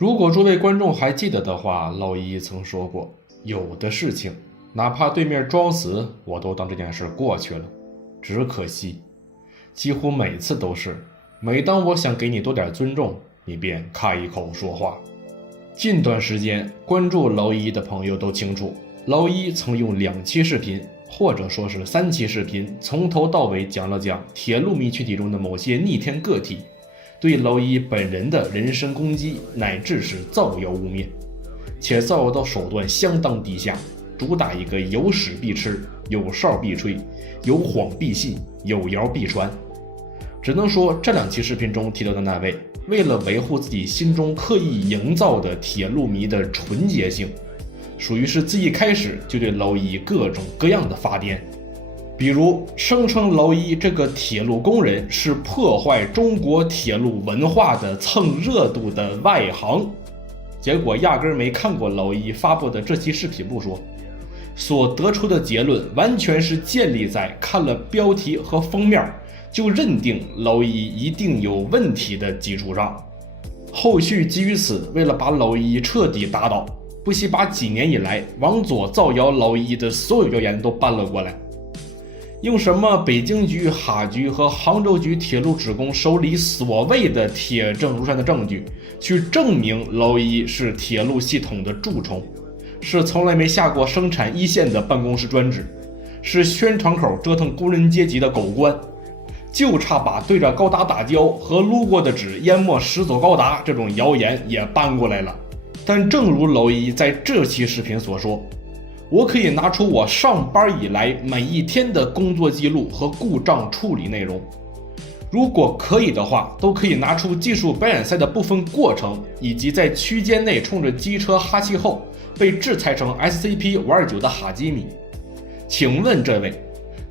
如果诸位观众还记得的话，老一曾说过，有的事情哪怕对面装死，我都当这件事过去了。只可惜几乎每次都是，每当我想给你多点尊重，你便开口说话。近段时间关注老一的朋友都清楚，老一曾用2期视频或者说是3期视频从头到尾讲了讲铁路迷群体中的某些逆天个体对老一本人的人身攻击乃至是造谣污蔑，且造谣的手段相当低下，主打一个有屎必吃，有哨必吹，有谎必信，有谣必传。只能说这2期视频中提到的那位，为了维护自己心中刻意营造的铁路迷的纯洁性，属于是自一开始就对老一各种各样的发癫，比如声称老一这个铁路工人是破坏中国铁路文化的蹭热度的外行，结果压根没看过老一发布的这期视频不说，所得出的结论完全是建立在看了标题和封面就认定老一一定有问题的基础上。后续基于此，为了把老一彻底打倒，不惜把几年以来往左造谣老一的所有谣言都搬了过来，用什么北京局、哈局和杭州局铁路职工手里所谓的铁证如山的证据，去证明老一是铁路系统的蛀虫，是从来没下过生产一线的办公室专职，是宣传口折腾工人阶级的狗官，就差把对着高达打胶和撸过的纸淹没驶走高达这种谣言也搬过来了。但正如老一在这期视频所说，我可以拿出我上班以来每一天的工作记录和故障处理内容，如果可以的话，都可以拿出技术表演赛的部分过程，以及在区间内冲着机车哈气后被制裁成 SCP-529 的哈基米。请问这位，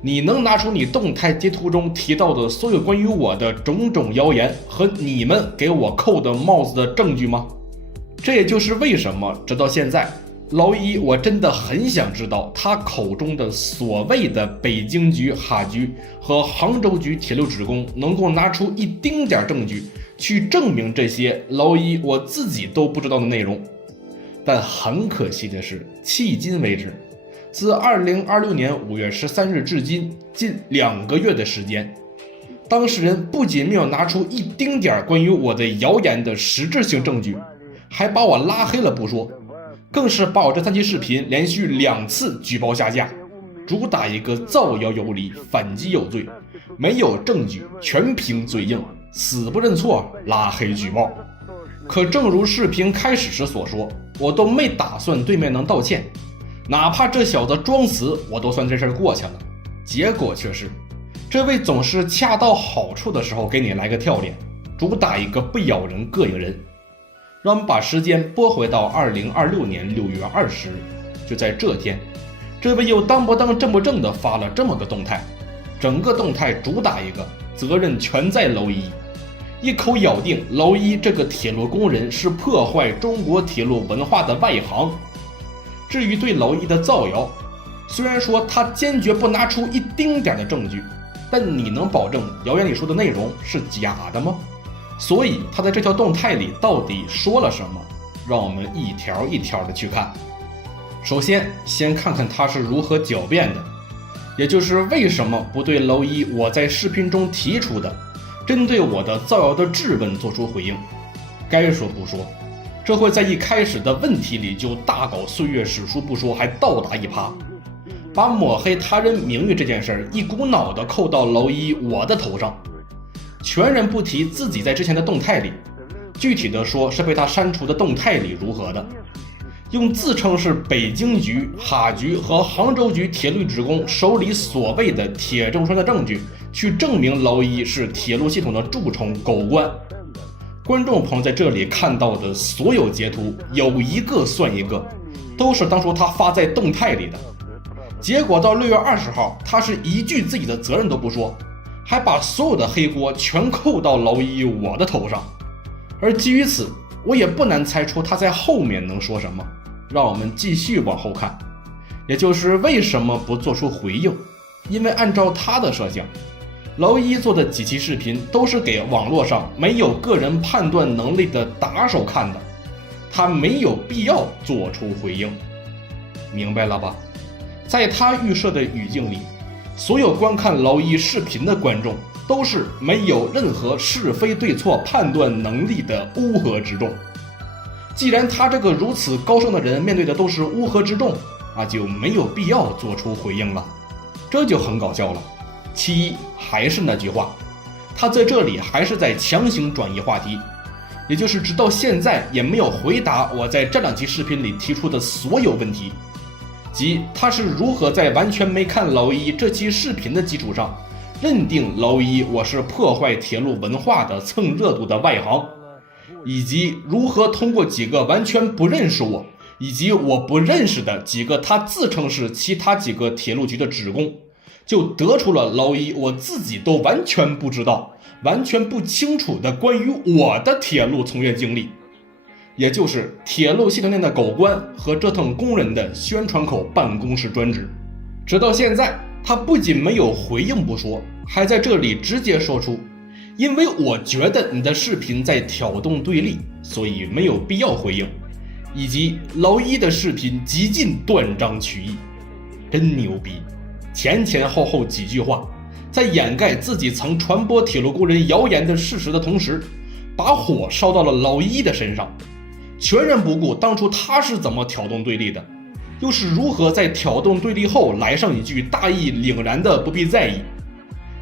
你能拿出你动态截图中提到的所有关于我的种种谣言和你们给我扣的帽子的证据吗？这也就是为什么直到现在，老一我真的很想知道他口中的所谓的北京局、哈局和杭州局铁路职工能够拿出一丁点证据去证明这些老一我自己都不知道的内容。但很可惜的是，迄今为止，自2026年5月13日至今近2个月的时间，当事人不仅没有拿出一丁点关于我的谣言的实质性证据，还把我拉黑了不说，更是把我这3期视频连续2次举报下架，主打一个造谣有理，反击有罪，没有证据全凭嘴硬，死不认错，拉黑举报。可正如视频开始时所说，我都没打算对面能道歉，哪怕这小子装死，我都算这事过去了。结果却是，这位总是恰到好处的时候给你来个跳脸，主打一个不咬人膈应人。让我们把时间拨回到2026年6月20日，就在这天，这位又当不当正不正的发了这么个动态，整个动态主打一个责任全在老一，一口咬定老一这个铁路工人是破坏中国铁路文化的外行。至于对老一的造谣，虽然说他坚决不拿出一丁点的证据，但你能保证谣言里说的内容是假的吗？所以他在这条动态里到底说了什么，让我们一条一条的去看。首先先看看他是如何狡辩的，也就是为什么不对老一我在视频中提出的针对我的造谣的质问做出回应。该说不说，这会在一开始的问题里就大搞岁月史书不说，还倒打一耙，把抹黑他人名誉这件事一股脑的扣到老一我的头上，全然不提自己在之前的动态里，具体的说是被他删除的动态里如何的，用自称是北京局、哈局和杭州局铁路职工手里所谓的铁证如山的证据去证明老一是铁路系统的蛀虫狗官。观众朋友在这里看到的所有截图有一个算一个，都是当初他发在动态里的，结果到6月20号他是一句自己的责任都不说，还把所有的黑锅全扣到老一我的头上。而基于此，我也不难猜出他在后面能说什么，让我们继续往后看。也就是为什么不做出回应，因为按照他的设想，老一做的几期视频都是给网络上没有个人判断能力的打手看的，他没有必要做出回应。明白了吧？在他预设的语境里，所有观看老一视频的观众都是没有任何是非对错判断能力的乌合之众。既然他这个如此高尚的人面对的都是乌合之众，就没有必要做出回应了。这就很搞笑了。其一，还是那句话，他在这里还是在强行转移话题，也就是直到现在也没有回答我在这2期视频里提出的所有问题，即他是如何在完全没看老一这期视频的基础上，认定老一我是破坏铁路文化的蹭热度的外行，以及如何通过几个完全不认识我以及我不认识的几个他自称是其他几个铁路局的职工，就得出了老一我自己都完全不知道完全不清楚的关于我的铁路从业经历，也就是铁路系统内的狗官和折腾工人的宣传口办公室专职。直到现在，他不仅没有回应不说，还在这里直接说出，因为我觉得你的视频在挑动对立，所以没有必要回应，以及老一的视频极尽断章取义。真牛逼！前前后后几句话，在掩盖自己曾传播铁路工人谣言的事实的同时，把火烧到了老一的身上，全然不顾当初他是怎么挑动对立的，又是如何在挑动对立后来上一句大义凛然的不必在意，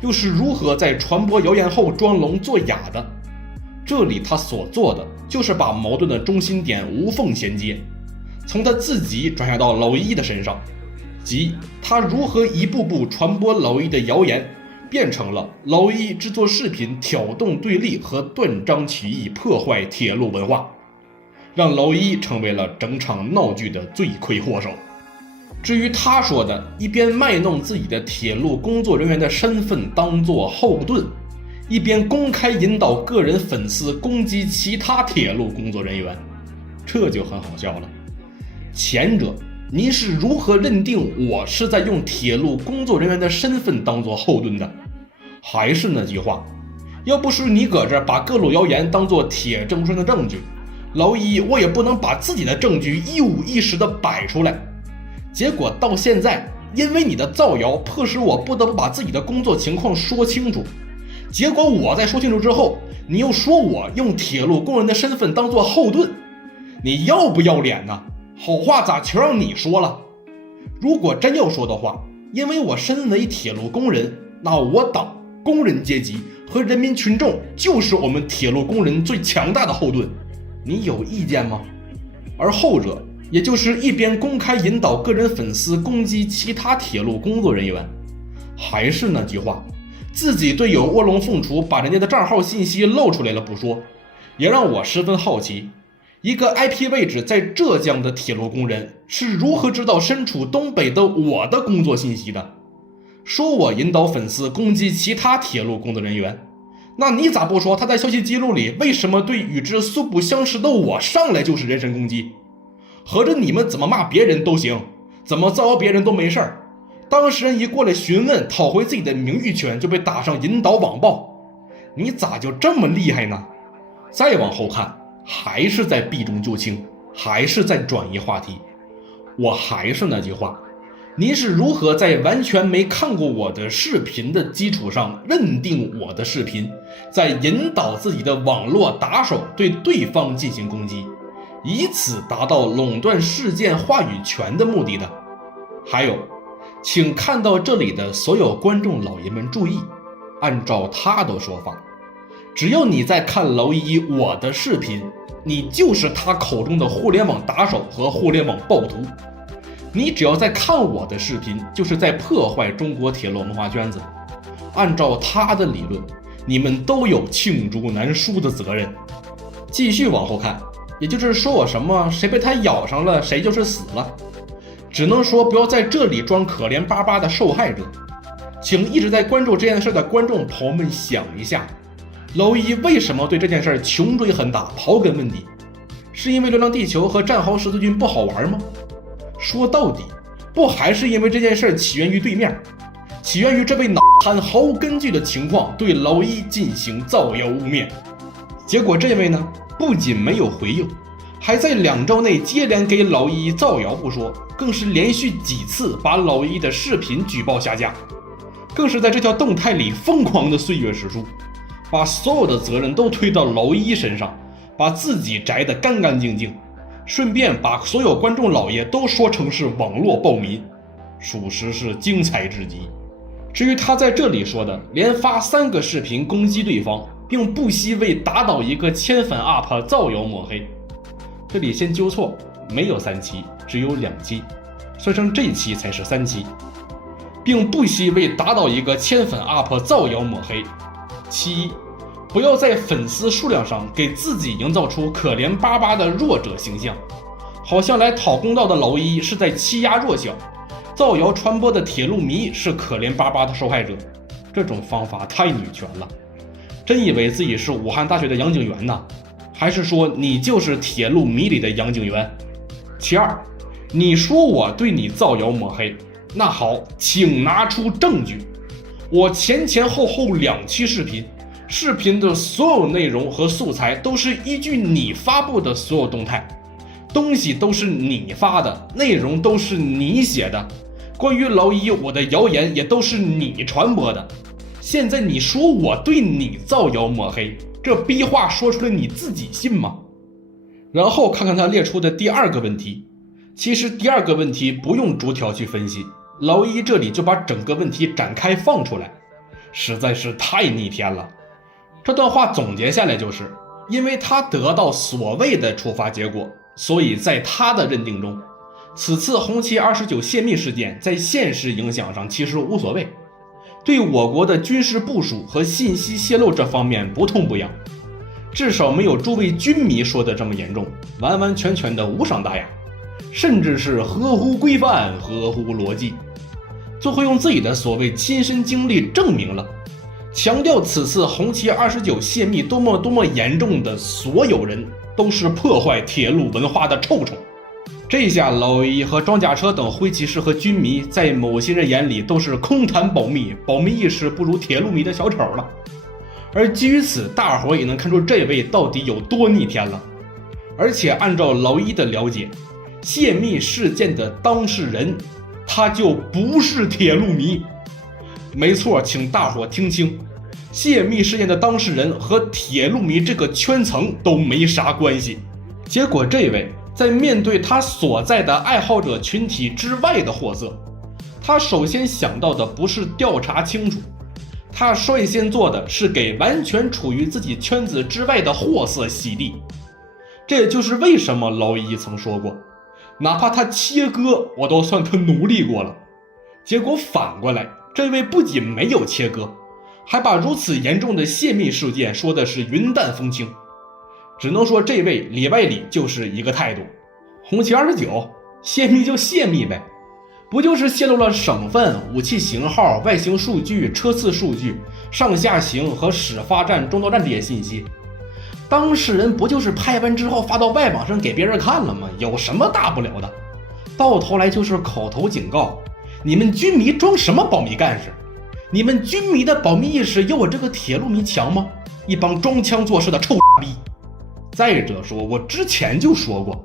又是如何在传播谣言后装聋作哑的。这里他所做的就是把矛盾的中心点无缝衔接，从他自己转嫁到老一的身上，即他如何一步步传播老一的谣言，变成了老一制作视频挑动对立和断章取义破坏铁路文化，让老一成为了整场闹剧的罪魁祸首。至于他说的一边卖弄自己的铁路工作人员的身份当作后盾，一边公开引导个人粉丝攻击其他铁路工作人员，这就很好笑了。前者，您是如何认定我是在用铁路工作人员的身份当作后盾的？还是那句话，要不是你搁这把各路谣言当作铁证如山的证据，老一我也不能把自己的证据一五一十的摆出来。结果到现在，因为你的造谣，迫使我不得不把自己的工作情况说清楚。结果我在说清楚之后，你又说我用铁路工人的身份当作后盾，你要不要脸呢？好话咋全让你说了？如果真要说的话，因为我身为铁路工人，那我党、工人阶级和人民群众就是我们铁路工人最强大的后盾，你有意见吗？而后者，也就是一边公开引导个人粉丝攻击其他铁路工作人员，还是那句话，自己队友卧龙凤雏把人家的账号信息露出来了不说，也让我十分好奇，一个 IP 位置在浙江的铁路工人是如何知道身处东北的我的工作信息的？说我引导粉丝攻击其他铁路工作人员，那你咋不说他在消息记录里为什么对与之素不相识的我上来就是人身攻击？合着你们怎么骂别人都行，怎么造谣别人都没事儿，当事人一过来询问讨回自己的名誉权就被打上引导网暴，你咋就这么厉害呢？再往后看，还是在避重就轻，还是在转移话题。我还是那句话，您是如何在完全没看过我的视频的基础上认定我的视频，在引导自己的网络打手对对方进行攻击，以此达到垄断事件话语权的目的的？还有，请看到这里的所有观众老爷们注意，按照他的说法，只要你在看老一我的视频，你就是他口中的互联网打手和互联网暴徒。你只要在看我的视频，就是在破坏中国铁路文化圈子。按照他的理论，你们都有罄竹难书的责任。继续往后看，也就是说我什么谁被他咬上了谁就是死了，只能说不要在这里装可怜巴巴的受害者。请一直在关注这件事的观众朋友们想一下，老一为什么对这件事穷追狠打刨根问底？是因为流浪地球和战壕十字军不好玩吗？说到底，不还是因为这件事起源于对面，起源于这位脑瘫毫无根据的情况对老一进行造谣污蔑。结果这位呢，不仅没有回应，还在2周内接连给老一造谣不说，更是连续几次把老一的视频举报下架，更是在这条动态里疯狂的岁月史书，把所有的责任都推到老一身上，把自己摘得干干净净，顺便把所有观众老爷都说成是网络暴民，属实是精彩至极。至于他在这里说的连发3个视频攻击对方，并不惜为打倒一个千粉 UP 造谣抹黑，这里先纠错，没有3期，只有2期，算上这期才是3期，并不惜为打倒一个千粉 UP 造谣抹黑。其一，不要在粉丝数量上给自己营造出可怜巴巴的弱者形象，好像来讨公道的老一是在欺压弱小，造谣传播的铁路迷是可怜巴巴的受害者，这种方法太女权了。真以为自己是武汉大学的杨景元呢？还是说你就是铁路迷里的杨景元？其二，你说我对你造谣抹黑，那好，请拿出证据。我前后2期视频的所有内容和素材都是依据你发布的所有动态，东西都是你发的，内容都是你写的，关于老一我的谣言也都是你传播的。现在你说我对你造谣抹黑，这逼话说出来你自己信吗？然后看看他列出的第2个问题，其实第2个问题不用逐条去分析，老一这里就把整个问题展开放出来，实在是太逆天了。这段话总结下来就是，因为他得到所谓的处罚结果，所以在他的认定中，此次红旗29泄密事件在现实影响上其实无所谓，对我国的军事部署和信息泄露这方面不痛不痒，至少没有诸位军迷说的这么严重，完完全全的无伤大雅，甚至是合乎规范、合乎逻辑。最后用自己的所谓亲身经历证明了，强调此次红旗29泄密多么严重的所有人都是破坏铁路文化的臭虫。这下老一和装甲车等灰骑士和军迷在某些人眼里都是空谈保密意识不如铁路迷的小丑了。而基于此，大伙也能看出这位到底有多逆天了。而且按照老一的了解，泄密事件的当事人他就不是铁路迷。没错，请大伙听清，泄密事件的当事人和铁路迷这个圈层都没啥关系。结果这位在面对他所在的爱好者群体之外的货色，他首先想到的不是调查清楚，他率先做的是给完全处于自己圈子之外的货色洗地。这也就是为什么老一曾说过，哪怕他切割我都算他努力过了。结果反过来，这位不仅没有切割，还把如此严重的泄密事件说的是云淡风轻。只能说这位里外里就是一个态度，红旗29泄密就泄密呗，不就是泄露了省份、武器型号、外形数据、车次数据、上下行和始发站、终到站这些信息，当事人不就是拍完之后发到外网上给别人看了吗？有什么大不了的？到头来就是口头警告，你们军迷装什么保密干事？你们军迷的保密意识有我这个铁路迷强吗？一帮装腔作势的臭逼！再者说，我之前就说过，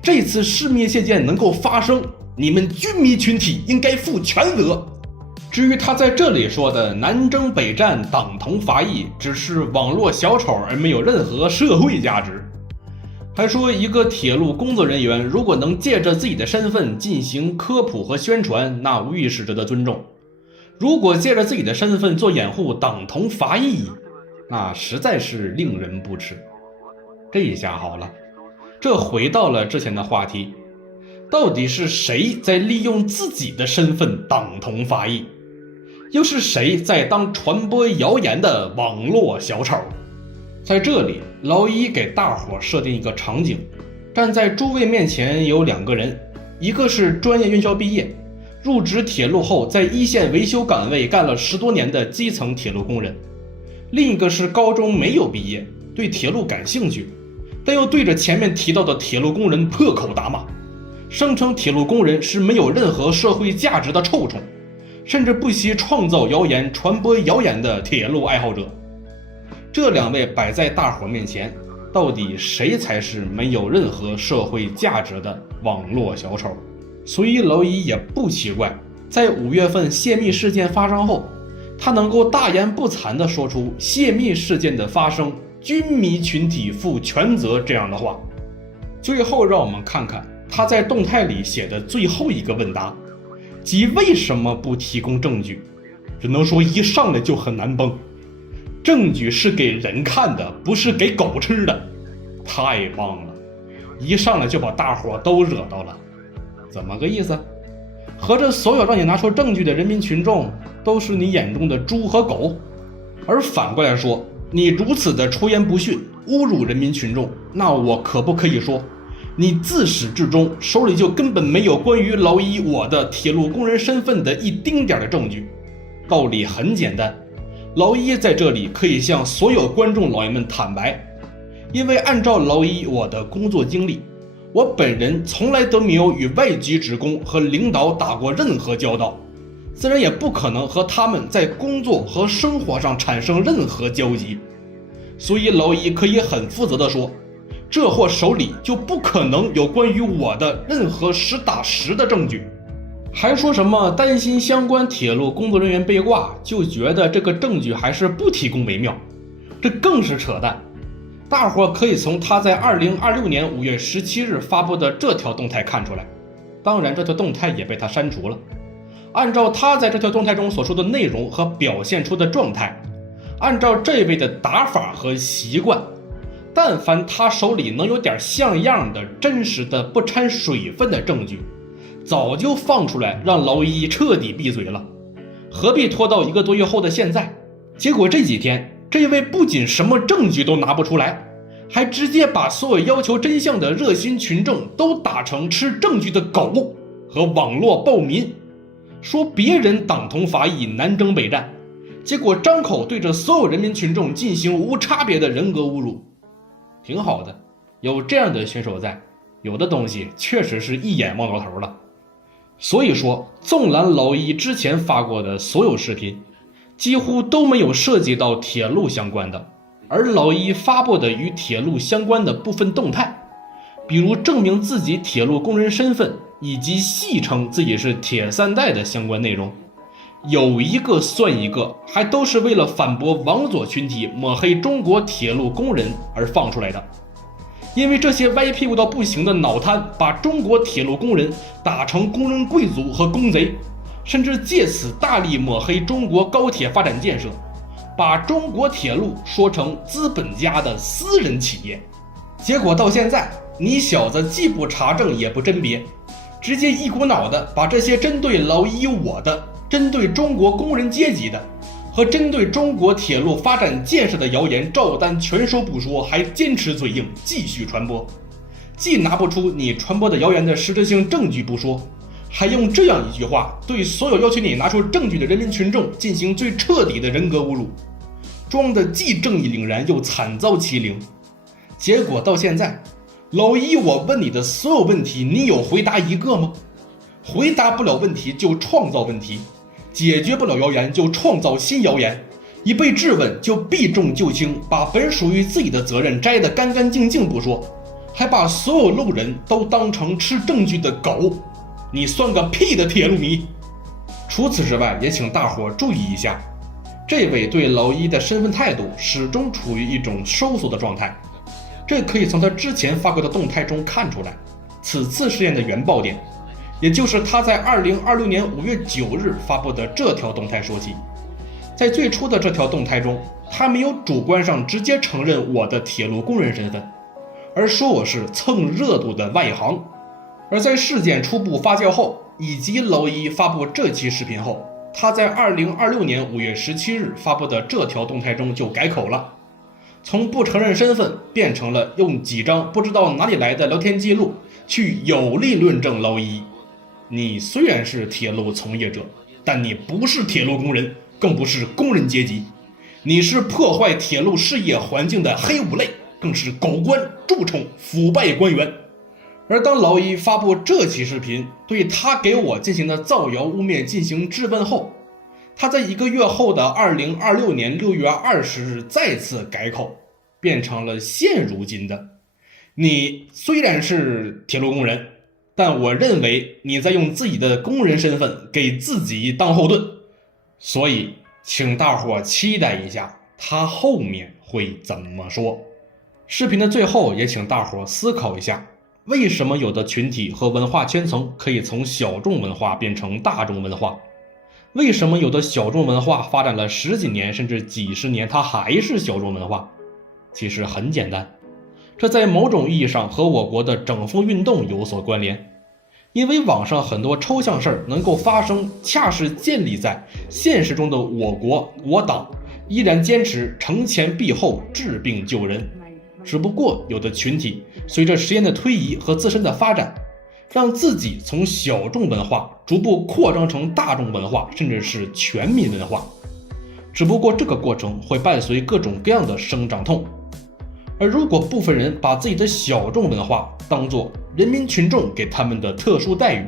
这次泄密事件能够发生，你们军迷群体应该负全责。至于他在这里说的南征北战、党同伐异，只是网络小丑而没有任何社会价值。还说一个铁路工作人员如果能借着自己的身份进行科普和宣传，那无疑是值得尊重；如果借着自己的身份做掩护，党同伐异，那实在是令人不齿。这一下好了，这回到了之前的话题，到底是谁在利用自己的身份党同伐异？又是谁在当传播谣言的网络小丑？在这里，老一给大伙设定一个场景，站在诸位面前有2个人，一个是专业院校毕业，入职铁路后在一线维修岗位干了10多年的基层铁路工人，另一个是高中没有毕业，对铁路感兴趣，但又对着前面提到的铁路工人破口大骂，声称铁路工人是没有任何社会价值的臭虫，甚至不惜创造谣言、传播谣言的铁路爱好者。这2位摆在大伙面前，到底谁才是没有任何社会价值的网络小丑。所以蝼蚁也不奇怪，在5月份泄密事件发生后，他能够大言不惭地说出泄密事件的发生军迷群体负全责这样的话。最后让我们看看他在动态里写的最后一个问答，即为什么不提供证据。只能说一上来就很难崩，证据是给人看的，不是给狗吃的。太棒了，一上来就把大伙都惹到了。怎么个意思？合着所有让你拿出证据的人民群众都是你眼中的猪和狗？而反过来说，你如此的出言不逊，侮辱人民群众，那我可不可以说你自始至终手里就根本没有关于蝼蚁我的铁路工人身份的一丁点的证据？道理很简单，蝼蚁在这里可以向所有观众老爷们坦白，因为按照蝼蚁我的工作经历，我本人从来都没有与外籍职工和领导打过任何交道，自然也不可能和他们在工作和生活上产生任何交集。所以蝼蚁可以很负责地说，这货手里就不可能有关于我的任何实打实的证据。还说什么担心相关铁路工作人员被挂，就觉得这个证据还是不提供为妙，这更是扯淡。大伙可以从他在2026年5月17日发布的这条动态看出来，当然这条动态也被他删除了。按照他在这条动态中所说的内容和表现出的状态，按照这位的打法和习惯，但凡他手里能有点像样的真实的不掺水分的证据，早就放出来让蝼蚁彻底闭嘴了，何必拖到1个多月后的现在？结果这几天，这位不仅什么证据都拿不出来，还直接把所有要求真相的热心群众都打成吃证据的狗和网络暴民，说别人党同伐异，南征北战，结果张口对着所有人民群众进行无差别的人格侮辱。挺好的，有这样的选手在，有的东西确实是一眼望到头了。所以说，纵览蝼蚁之前发过的所有视频，几乎都没有涉及到铁路相关的，而蝼蚁发布的与铁路相关的部分动态，比如证明自己铁路工人身份以及戏称自己是铁三代的相关内容，有一个算一个，还都是为了反驳网左群体抹黑中国铁路工人而放出来的。因为这些歪屁股到不行的脑瘫把中国铁路工人打成工人贵族和公贼，甚至借此大力抹黑中国高铁发展建设，把中国铁路说成资本家的私人企业。结果到现在，你小子既不查证也不甄别，直接一股脑的把这些针对蝼蚁我的、针对中国工人阶级的和针对中国铁路发展建设的谣言照单全收不说，还坚持嘴硬继续传播。既拿不出你传播的谣言的实质性证据不说，还用这样一句话对所有要求你拿出证据的人民群众进行最彻底的人格侮辱，装的既正义凛然又惨遭欺凌。结果到现在，蝼蚁我问你的所有问题，你有回答一个吗？回答不了问题就创造问题，解决不了谣言就创造新谣言，一被质问就避重就轻，把本属于自己的责任摘得干干净净不说，还把所有路人都当成吃证据的狗，你算个屁的铁路迷！除此之外，也请大伙注意一下，这位对蝼蚁的身份态度始终处于一种收缩的状态，这可以从他之前发过的动态中看出来。此次事件的原爆点，也就是他在2026年5月9日发布的这条动态说起。在最初的这条动态中，他没有主观上直接承认我的铁路工人身份，而说我是蹭热度的外行。而在事件初步发酵后，以及蝼蚁发布这期视频后，他在2026年5月17日发布的这条动态中就改口了，从不承认身份变成了用几张不知道哪里来的聊天记录去有力论证蝼蚁。你虽然是铁路从业者，但你不是铁路工人，更不是工人阶级，你是破坏铁路事业环境的黑五类，更是狗官、蛀虫、腐败官员。而当蝼蚁发布这期视频，对他给我进行的造谣污蔑进行质问后，他在1个月后的2026年6月20日再次改口，变成了现如今的。你虽然是铁路工人，但我认为你在用自己的工人身份给自己当后盾，所以请大伙期待一下他后面会怎么说。视频的最后也请大伙思考一下，为什么有的群体和文化圈层可以从小众文化变成大众文化？为什么有的小众文化发展了10几年甚至几十年，它还是小众文化？其实很简单，这在某种意义上和我国的整风运动有所关联。因为网上很多抽象事儿能够发生，恰是建立在现实中的我国我党依然坚持惩前毖后、治病救人。只不过有的群体随着时间的推移和自身的发展，让自己从小众文化逐步扩张成大众文化，甚至是全民文化。只不过这个过程会伴随各种各样的生长痛。而如果部分人把自己的小众文化当作人民群众给他们的特殊待遇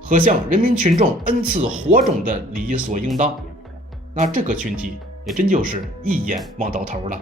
和向人民群众恩赐火种的理所应当，那这个群体也真就是一眼望到头了。